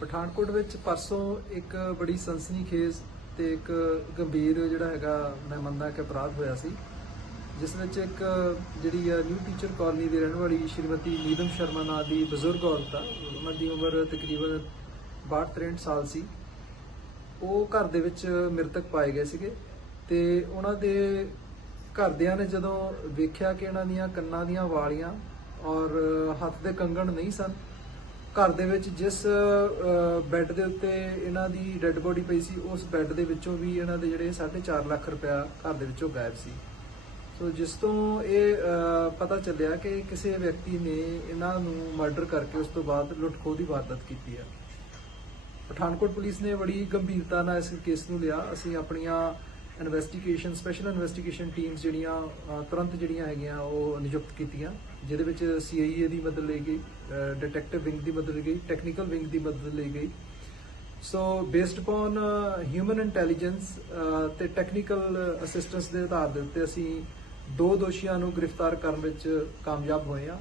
ਪਠਾਨਕੋਟ ਵਿੱਚ ਪਰਸੋਂ ਇੱਕ ਬੜੀ ਸਨਸਨੀਖੇਜ਼ ਤੇ ਇੱਕ ਗੰਭੀਰ ਜਿਹੜਾ ਹੈਗਾ ਮੈਂ ਮੰਨਦਾ ਕਿ ਅਪਰਾਧ ਹੋਇਆ ਸੀ ਜਿਸ ਵਿੱਚ ਇੱਕ ਜਿਹੜੀ ਆ ਨਿਊ ਟੀਚਰ ਕਾਲਨੀ ਦੀ ਰਹਿਣ ਵਾਲੀ ਸ਼੍ਰੀਮਤੀ ਨੀਦਮ ਸ਼ਰਮਾ ਨਾਂ ਦੀ ਬਜ਼ੁਰਗ ਔਰਤ ਆ ਉਹਨਾਂ ਦੀ ਉਮਰ ਤਕਰੀਬਨ 62-63 ਸਾਲ ਸੀ ਉਹ ਘਰ ਦੇ ਵਿੱਚ ਮ੍ਰਿਤਕ ਪਾਏ ਗਏ ਸੀਗੇ ਤੇ ਉਹਨਾਂ ਦੇ ਘਰਦਿਆਂ ਨੇ ਜਦੋਂ ਵੇਖਿਆ ਕਿ ਇਹਨਾਂ ਦੀਆਂ ਕੰਨਾਂ ਦੀਆਂ ਵਾਲੀਆਂ ਔਰ ਹੱਥ ਦੇ ਕੰਗਣ ਨਹੀਂ ਸਨ ਘਰ ਦੇ ਵਿੱਚ ਜਿਸ ਬੈੱਡ ਦੇ ਉੱਤੇ ਇਹਨਾਂ ਦੀ ਡੈੱਡ ਬੋਡੀ ਪਈ ਸੀ ਉਸ ਬੈੱਡ ਦੇ ਵਿੱਚੋਂ ਵੀ ਇਹਨਾਂ ਦੇ ਜਿਹੜੇ 4.5 ਲੱਖ ਰੁਪਇਆ ਘਰ ਦੇ ਵਿੱਚੋਂ ਗਾਇਬ ਸੀ ਸੋ ਜਿਸ ਤੋਂ ਇਹ ਪਤਾ ਚੱਲਿਆ ਕਿ ਕਿਸੇ ਵਿਅਕਤੀ ਨੇ ਇਹਨਾਂ ਨੂੰ ਮਰਡਰ ਕਰਕੇ ਉਸ ਤੋਂ ਬਾਅਦ ਲੁੱਟਖੋ ਦੀ ਵਾਰਦਾਤ ਕੀਤੀ ਹੈ ਪਠਾਨਕੋਟ ਪੁਲਿਸ ਨੇ ਬੜੀ ਗੰਭੀਰਤਾ ਨਾਲ ਇਸ ਕੇਸ ਨੂੰ ਲਿਆ ਅਸੀਂ ਆਪਣੀਆਂ ਇਨਵੈਸਟੀਗੇਸ਼ਨ ਸਪੈਸ਼ਲ ਇਨਵੈਸਟੀਗੇਸ਼ਨ ਟੀਮਸ ਜਿਹੜੀਆਂ ਤੁਰੰਤ ਜਿਹੜੀਆਂ ਹੈਗੀਆਂ ਉਹ ਨਿਯੁਕਤ ਕੀਤੀਆਂ ਜਿਹਦੇ ਵਿੱਚ ਸੀਆਈਏ ਦੀ ਮਦਦ ਲਈ ਗਈ ਡਿਟੈਕਟਿਵ ਵਿੰਗ ਦੀ ਮਦਦ ਲਈ ਗਈ ਟੈਕਨੀਕਲ ਵਿੰਗ ਦੀ ਮਦਦ ਲਈ ਗਈ so based upon human intelligence ਤੇ ਟੈਕਨੀਕਲ ਅਸਿਸਟੈਂਸ ਦੇ ਆਧਾਰ ਦੇ ਉੱਤੇ ਅਸੀਂ ਦੋ ਦੋਸ਼ੀਆਂ ਨੂੰ ਗ੍ਰਿਫਤਾਰ ਕਰਨ ਵਿੱਚ ਕਾਮਯਾਬ ਹੋਏ ਆ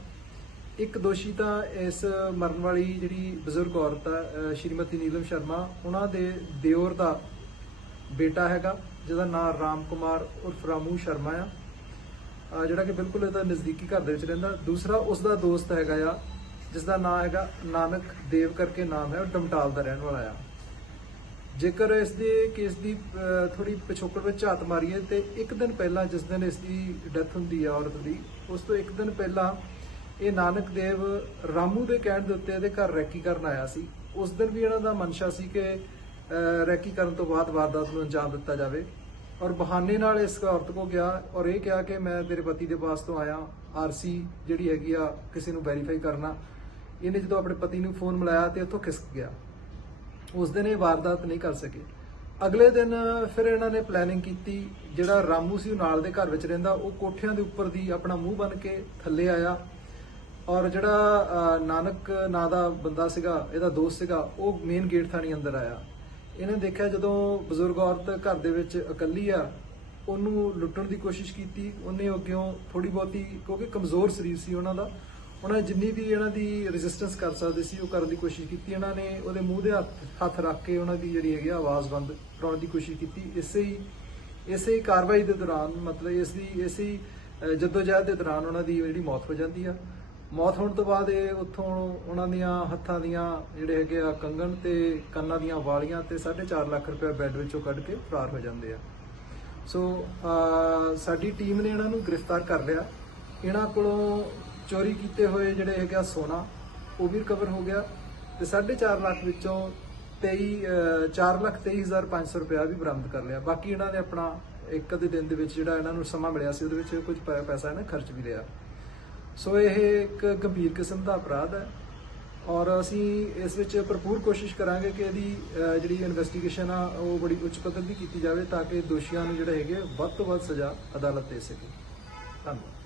ਇੱਕ ਦੋਸ਼ੀ ਤਾਂ ਇਸ ਮਰਨ ਵਾਲੀ ਜਿਹੜੀ ਬਜ਼ੁਰਗ ਔਰਤ ਹੈ ਸ਼੍ਰੀਮਤੀ ਨੀਲਮ ਸ਼ਰਮਾ ਉਹਨਾਂ ਦੇ ਦਿਓਰ ਦਾ ਬੇਟਾ ਹੈਗਾ ਜਿਹਦਾ ਨਾਮ ਰਾਮ ਕੁਮਾਰ ਉਰਫ ਰਾਮੂ ਸ਼ਰਮਾ ਆ ਜਿਹੜਾ ਕਿ ਬਿਲਕੁਲ ਇਹਦਾ ਨਜ਼ਦੀਕੀ ਘਰ ਦੇ ਵਿੱਚ ਰਹਿੰਦਾ ਦੂਸਰਾ ਉਸ ਦਾ ਦੋਸਤ ਹੈਗਾ ਆ ਜਿਸ ਦਾ ਨਾਮ ਹੈਗਾ ਨਾਨਕ ਦੇਵ ਕਰਕੇ ਨਾਮ ਹੈ ਉਹ ਡਮਟਾਲ ਦਾ ਰਹਿਣ ਵਾਲਾ ਆ ਜੇਕਰ ਇਸ ਦੇ ਕੇਸ ਦੀ ਥੋੜੀ ਪਿਛੋਕੜ ਵਿੱਚ ਝਾਤ ਮਾਰੀਏ ਤੇ ਇੱਕ ਦਿਨ ਪਹਿਲਾਂ ਜਿਸ ਦਿਨ ਇਸ ਦੀ ਡੈਥ ਹੁੰਦੀ ਆ ਔਰਤ ਦੀ ਉਸ ਤੋਂ ਇੱਕ ਦਿਨ ਪਹਿਲਾਂ ਇਹ ਨਾਨਕ ਦੇਵ ਰਾਮੂ ਦੇ ਕਹਿਣ ਦੇ ਉੱਤੇ ਇਹਦੇ ਘਰ ਰੈਕੀ ਕਰਨ ਆਇਆ ਸੀ ਉਸ ਦਿਨ ਵੀ ਇਹਨਾਂ ਦਾ ਮਨਸ਼ਾ ਸੀ ਕਿ ਰੈਕੀ ਕਰਨ ਤੋਂ ਬਾਅਦ ਵਾਰਦਾਤ ਨੂੰ ਅੰਜਾਮ ਦਿੱਤਾ ਜਾਵੇ ਔਰ ਬਹਾਨੇ ਨਾਲ ਇਸ ਔਰਤ ਕੋ ਗਿਆ ਔਰ ਇਹ ਕਿਹਾ ਕਿ ਮੈਂ ਤੇਰੇ ਪਤੀ ਦੇ ਪਾਸ ਤੋਂ ਆਇਆ ਆਰਸੀ ਜਿਹੜੀ ਹੈਗੀ ਆ ਕਿਸੇ ਨੂੰ ਵੈਰੀਫਾਈ ਕਰਨਾ ਇਹਨੇ ਜਦੋਂ ਆਪਣੇ ਪਤੀ ਨੂੰ ਫੋਨ ਮਿਲਾਇਆ ਤੇ ਉੱਥੋਂ ਖਿਸਕ ਗਿਆ ਉਸ ਦਿਨ ਇਹ ਵਾਰਦਾਤ ਨਹੀਂ ਕਰ ਸਕੇ ਅਗਲੇ ਦਿਨ ਫਿਰ ਇਹਨਾਂ ਨੇ ਪਲੈਨਿੰਗ ਕੀਤੀ ਜਿਹੜਾ ਰਾਮੂ ਸੀ ਉਹ ਨਾਲ ਦੇ ਘਰ ਵਿੱਚ ਰਹਿੰਦਾ ਉਹ ਕੋਠਿਆਂ ਦੇ ਉੱਪਰ ਦੀ ਆਪਣਾ ਮੂੰਹ ਬਨ ਕੇ ਥੱਲੇ ਆਇਆ ਔਰ ਜਿਹੜਾ ਨਾਨਕ ਨਾਂ ਦਾ ਬੰਦਾ ਸੀਗਾ ਇਹਦਾ ਦੋਸਤ ਸੀਗਾ ਉਹ ਮੇਨ ਗੇਟ ਥਾਣੀ ਅੰਦਰ ਆਇਆ ਇਹਨੇ ਦੇਖਿਆ ਜਦੋਂ ਬਜ਼ੁਰਗ ਔਰਤ ਘਰ ਦੇ ਵਿੱਚ ਇਕੱਲੀ ਆ ਉਹਨੂੰ ਲੁੱਟਣ ਦੀ ਕੋਸ਼ਿਸ਼ ਕੀਤੀ ਉਹਨੇ ਅੱਗੇੋਂ ਥੋੜੀ ਬਹੁਤੀ ਕਿਉਂਕਿ ਕਮਜ਼ੋਰ ਸਰੀਰ ਸੀ ਉਹਨਾਂ ਦਾ ਉਹਨਾਂ ਜਿੰਨੀ ਵੀ ਇਹਨਾਂ ਦੀ ਰੈਜ਼ਿਸਟੈਂਸ ਕਰ ਸਕਦੇ ਸੀ ਉਹ ਕਰਨ ਦੀ ਕੋਸ਼ਿਸ਼ ਕੀਤੀ ਇਹਨਾਂ ਨੇ ਉਹਦੇ ਮੂੰਹ ਦੇ ਹੱਥ ਰੱਖ ਕੇ ਉਹਨਾਂ ਦੀ ਜਿਹੜੀ ਹੈਗੀ ਆਵਾਜ਼ ਬੰਦ ਕਰਾਉਣ ਦੀ ਕੋਸ਼ਿਸ਼ ਕੀਤੀ ਇਸੇ ਹੀ ਇਸੇ ਹੀ ਕਾਰਵਾਈ ਦੇ ਦੌਰਾਨ ਮਤਲਬ ਇਸ ਦੀ ਇਸੇ ਹੀ ਜਦੋਜਹਿਦ ਦੇ ਦੌਰਾਨ ਉਹਨਾਂ ਦੀ ਜਿਹੜੀ ਮੌਤ ਹੋ ਜਾਂਦੀ ਆ ਮੌਤ ਹੋਣ ਤੋਂ ਬਾਅਦ ਇਹ ਉੱਥੋਂ ਉਹਨਾਂ ਦੀਆਂ ਹੱਥਾਂ ਦੀਆਂ ਜਿਹੜੇ ਹੈਗੇ ਆ ਕੰਗਣ ਤੇ ਕੰਨਾਂ ਦੀਆਂ ਵਾਲੀਆਂ ਤੇ 4.5 ਲੱਖ ਰੁਪਏ ਬੈੱਡ ਵਿੱਚੋਂ ਕੱਢ ਕੇ ਫਰਾਰ ਹੋ ਜਾਂਦੇ ਆ ਸੋ ਸਾਡੀ ਟੀਮ ਨੇ ਇਹਨਾਂ ਨੂੰ ਗ੍ਰਿਫਤਾਰ ਕਰ ਲਿਆ ਇਹਨਾਂ ਕੋਲੋਂ ਚੋਰੀ ਕੀਤੇ ਹੋਏ ਜਿਹੜੇ ਆ ਸੋਨਾ ਉਹ ਵੀ ਰਿਕਵਰ ਹੋ ਗਿਆ ਤੇ 4.5 ਲੱਖ ਵਿੱਚੋਂ 23 4,23,500 ਲੱਖ 23500 ਰੁਪਏ ਵੀ ਬਰਾਮਦ ਕਰ ਲਿਆ ਬਾਕੀ ਇਹਨਾਂ ਨੇ ਆਪਣਾ ਇੱਕ ਅੱਧੇ ਦਿਨ ਦੇ ਵਿੱਚ ਜਿਹੜਾ ਇਹਨਾਂ ਨੂੰ ਸਮਾਂ ਮਿਲਿਆ ਸੀ ਉਹਦੇ ਵਿੱਚ ਕੁਝ ਪੈਸਾ ਇਹਨਾਂ ਖਰਚ ਵੀ ਲਿਆ ਸੋ ਇਹ ਇੱਕ ਗੰਭੀਰ ਕਿਸਮ ਦਾ ਅਪਰਾਧ ਹੈ ਔਰ ਅਸੀਂ ਇਸ ਵਿੱਚ ਭਰਪੂਰ ਕੋਸ਼ਿਸ਼ ਕਰਾਂਗੇ ਕਿ ਇਹਦੀ ਜਿਹੜੀ ਇਨਵੈਸਟੀਗੇਸ਼ਨ ਆ ਉਹ ਬੜੀ ਉੱਚ ਪੱਧਰ ਦੀ ਕੀਤੀ ਜਾਵੇ ਤਾਂ ਕਿ ਦੋਸ਼ੀਆਂ ਨੂੰ ਜਿਹੜੇ ਹੈਗੇ ਵੱਧ ਤੋਂ ਵੱਧ ਸਜ਼ਾ ਅਦਾਲਤ ਦੇ ਸਕੇ ਧੰਨਵਾਦ